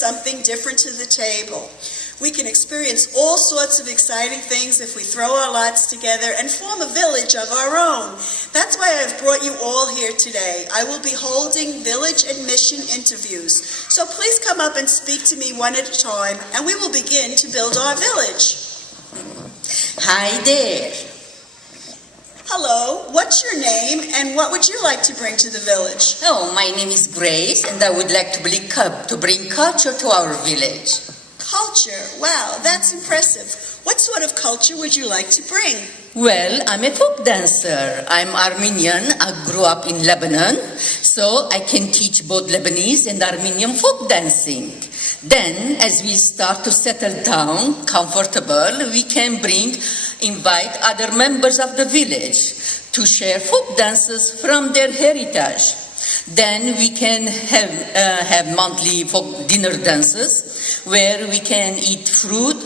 something different to the table. We can experience all sorts of exciting things if we throw our lots together and form a village of our own. That's why I've brought you all here today. I will be holding village and mission interviews. So please come up and speak to me one at a time, and we will begin to build our village. Hi there. Hello, what's your name and what would you like to bring to the village? Oh, my name is Grace and I would like to bring culture to our village. Culture? Wow, that's impressive. What sort of culture would you like to bring? Well, I'm a folk dancer. I'm Armenian. I grew up in Lebanon, so I can teach both Lebanese and Armenian folk dancing. Then, as we start to settle down, comfortable, we can invite other members of the village to share folk dances from their heritage. Then we can have monthly folk dinner dances where we can eat fruits,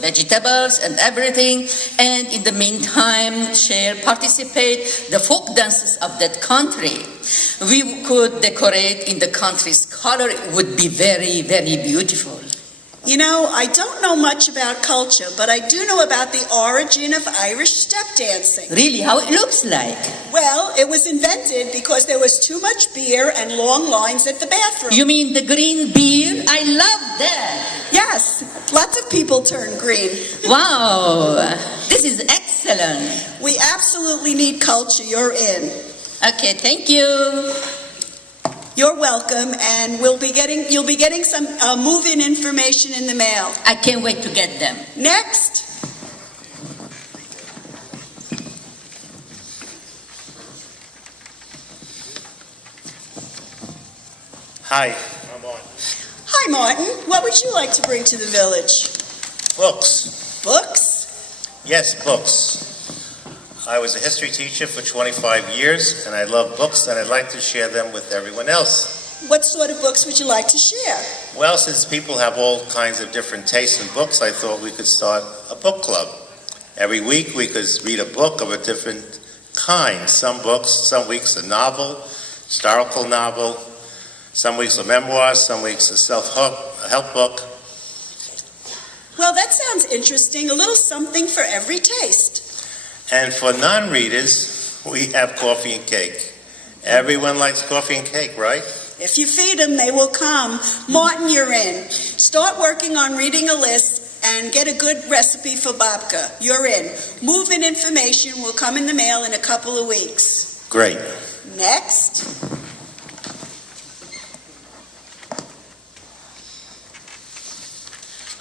vegetables, and everything. And in the meantime, participate the folk dances of that country. We could decorate in the country's color. It would be very, very beautiful. You know, I don't know much about culture, but I do know about the origin of Irish step dancing. Really? How it looks like? Well, it was invented because there was too much beer and long lines at the bathroom. You mean the green beer? I love that. Yes, lots of people turn green. Wow, this is excellent. We absolutely need culture. You're in. Okay, thank you. You're welcome, and you'll be getting some move-in information in the mail. I can't wait to get them. Next. Hi, I'm Martin. Hi, Martin. What would you like to bring to the village? Books. Books? Yes, books. I was a history teacher for 25 years, and I love books, and I'd like to share them with everyone else. What sort of books would you like to share? Well, since people have all kinds of different tastes in books, I thought we could start a book club. Every week we could read a book of a different kind. Some weeks a novel, historical novel, some weeks a memoir, some weeks a self-help book. Well, that sounds interesting. A little something for every taste. And for non-readers, we have coffee and cake. Everyone likes coffee and cake, right? If you feed them, they will come. Martin, you're in. Start working on reading a list and get a good recipe for babka. You're in. Move-in information will come in the mail in a couple of weeks. Great. Next.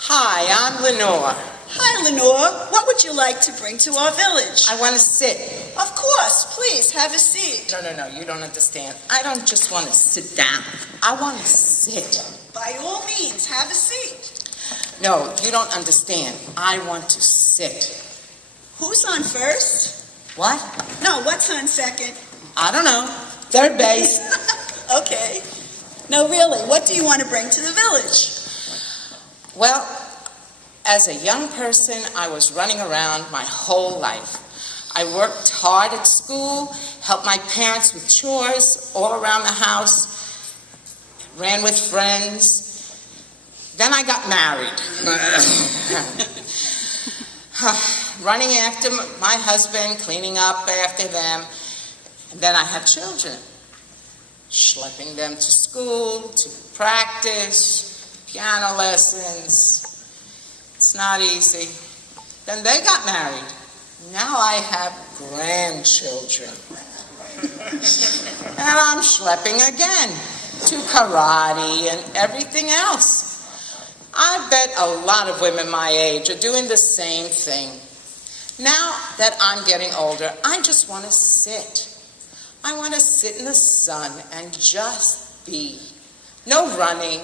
Hi, I'm Lenore. Hi, Lenore. What would you like to bring to our village? I want to sit. Of course. Please, have a seat. No, you don't understand. I don't just want to sit down. I want to sit. By all means, have a seat. No, you don't understand. I want to sit. Who's on first? What? No, what's on second? I don't know. Third base. Okay. No, really, what do you want to bring to the village? Well, as a young person, I was running around my whole life. I worked hard at school, helped my parents with chores all around the house, ran with friends. Then I got married. Running after my husband, cleaning up after them. And then I had children, schlepping them to school, to practice, piano lessons. It's not easy. Then they got married. Now I have grandchildren. And I'm schlepping again to karate and everything else. I bet a lot of women my age are doing the same thing. Now that I'm getting older, I just want to sit. I want to sit in the sun and just be. No running,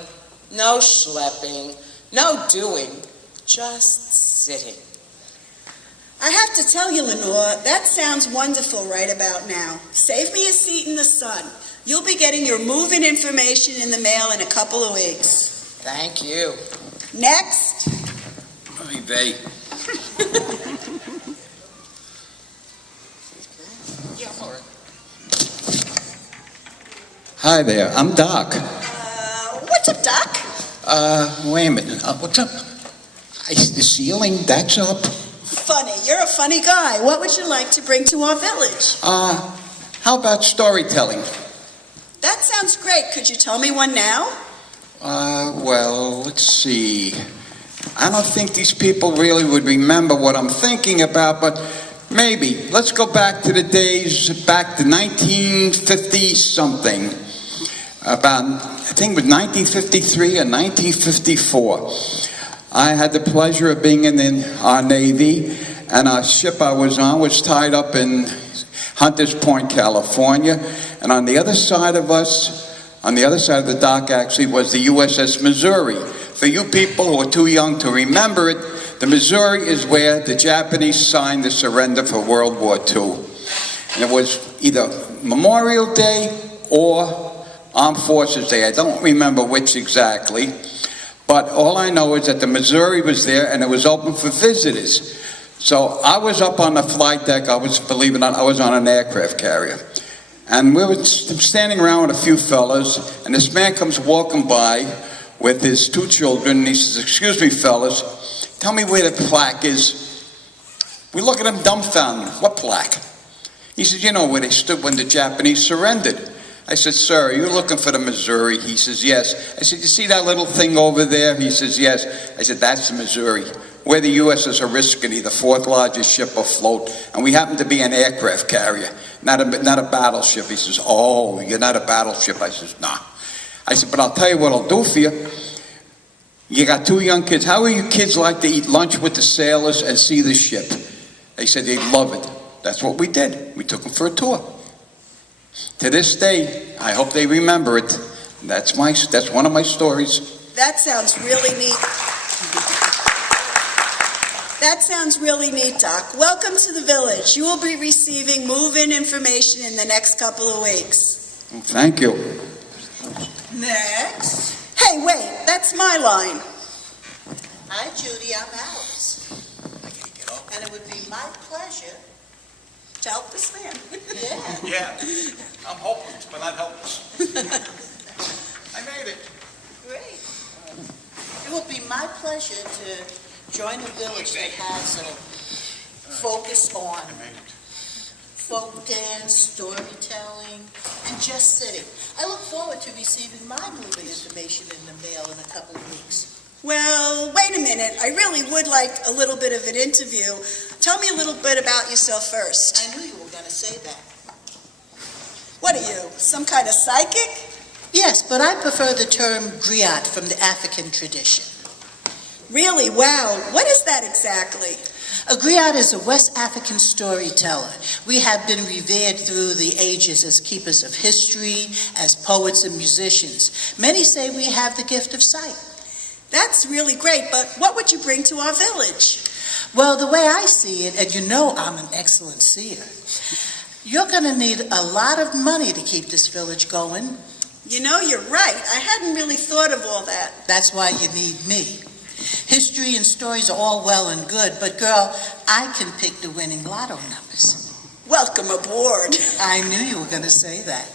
no schlepping, no doing. Just sitting. I have to tell you, Lenore, that sounds wonderful right about now. Save me a seat in the sun. You'll be getting your move-in information in the mail in a couple of weeks. Thank you. Next. Oy vey. Hi there, I'm Doc. What's up, Doc? Wait a minute. What's up? The ceiling, that's up? Funny. You're a funny guy. What would you like to bring to our village? How about storytelling? That sounds great. Could you tell me one now? Well, let's see. I don't think these people really would remember what I'm thinking about, but maybe. Let's go back to the days, back to 1950-something. About, I think it was 1953 or 1954. I had the pleasure of being in our Navy, and our ship I was on was tied up in Hunters Point, California, and on the other side of us, on the other side of the dock actually, was the USS Missouri. For you people who are too young to remember it, the Missouri is where the Japanese signed the surrender for World War II. And it was either Memorial Day or Armed Forces Day. I don't remember which exactly. But all I know is that the Missouri was there and it was open for visitors. So I was up on the flight deck. Believe it or not, I was on an aircraft carrier. And we were standing around with a few fellas, and this man comes walking by with his two children, and he says, "Excuse me, fellas, tell me where the plaque is." We look at him dumbfounded. "What plaque?" He says, "You know where they stood when the Japanese surrendered." I said, "Sir, are you looking for the Missouri?" He says, "Yes." I said, "You see that little thing over there?" He says, "Yes." I said, "That's the Missouri. We're the USS Oriskany, the fourth largest ship afloat, and we happen to be an aircraft carrier, not a battleship." He says, "Oh, you're not a battleship." I says, "Nah." I said, "But I'll tell you what I'll do for you. You got two young kids. How would you kids like to eat lunch with the sailors and see the ship?" They said they'd love it. That's what we did. We took them for a tour. To this day, I hope they remember it. That's one of my stories. That sounds really neat. That sounds really neat, Doc. Welcome to the village. You will be receiving move-in information in the next couple of weeks. Thank you. Next. Hey, wait, that's my line. Hi, Judy, I'm Alice. And it would be my pleasure To help this man. Yeah, I'm hopeless, but not helpless. I made it. Great. It would be my pleasure to join a village that has a focus on folk dance, storytelling, and just sitting. I look forward to receiving my moving information in the mail in a couple of weeks. Well, wait a minute. I really would like a little bit of an interview. Tell me a little bit about yourself first. I knew you were going to say that. What are you, some kind of psychic? Yes, but I prefer the term griot from the African tradition. Really? Wow. What is that exactly? A griot is a West African storyteller. We have been revered through the ages as keepers of history, as poets and musicians. Many say we have the gift of sight. That's really great, but what would you bring to our village? Well, the way I see it, and you know I'm an excellent seer, you're going to need a lot of money to keep this village going. You know, you're right. I hadn't really thought of all that. That's why you need me. History and stories are all well and good, but girl, I can pick the winning lotto numbers. Welcome aboard. I knew you were going to say that.